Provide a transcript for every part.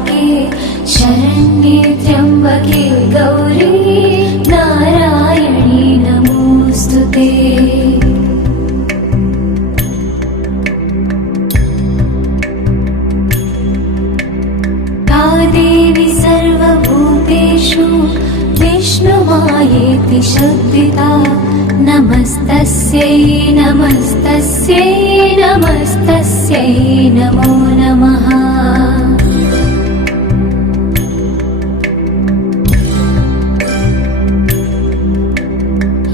सारिके शरण्ये त्र्यम्बके गौरी नारायणी नमोऽस्तुते। देवी सर्वभूतेषु विष्णुमायेति शब्दिता नमस्तस्यै नमस्तस्यै नमस्तस्यै नमो नमः।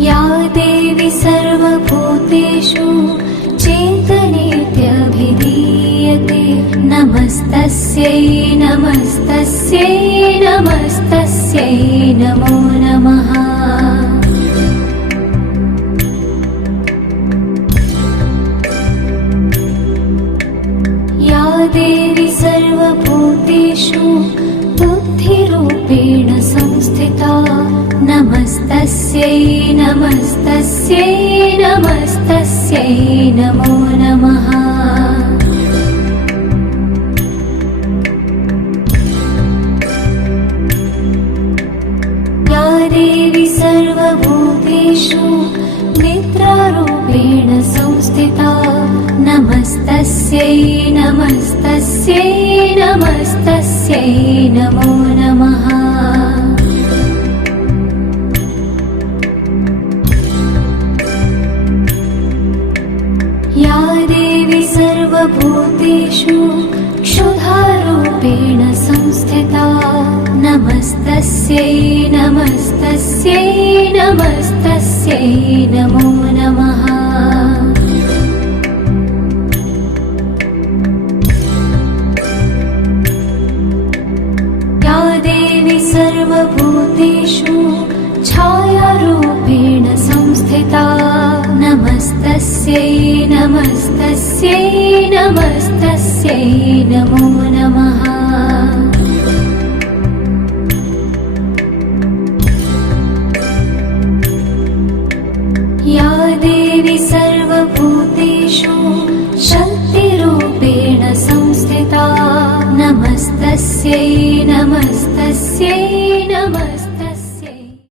या देवी सर्वभूतेषु चेतनेत्यभिधीयते नमस्तस्यै नमस्तस्यै नमस्तस्यै नमो नमः। या देवी सर्वभूतेषु बुद्धिरूपेण संस्थिता नमस्तस्यै नमस्तस्यै नमस्तस्यै नमो नमः। या देवी सर्वभूतेषु निद्रारूपेण संस्थिता नमस्तस्यै नमस्तस्यै नमस्तस्यै नमो नमः। या देवी सर्वभूतेषु क्षुधारूपेण संस्थिता नमस्तस्यै नमस्तस्यै नमस्तस्यै नमो नमः। या देवी सर्वभूतेषु छायारूपेण संस्थिता नमस्तस्यै नमस्तस्यै नमस्तस्यै नमो नमः। या देवी सर्वभूतेषु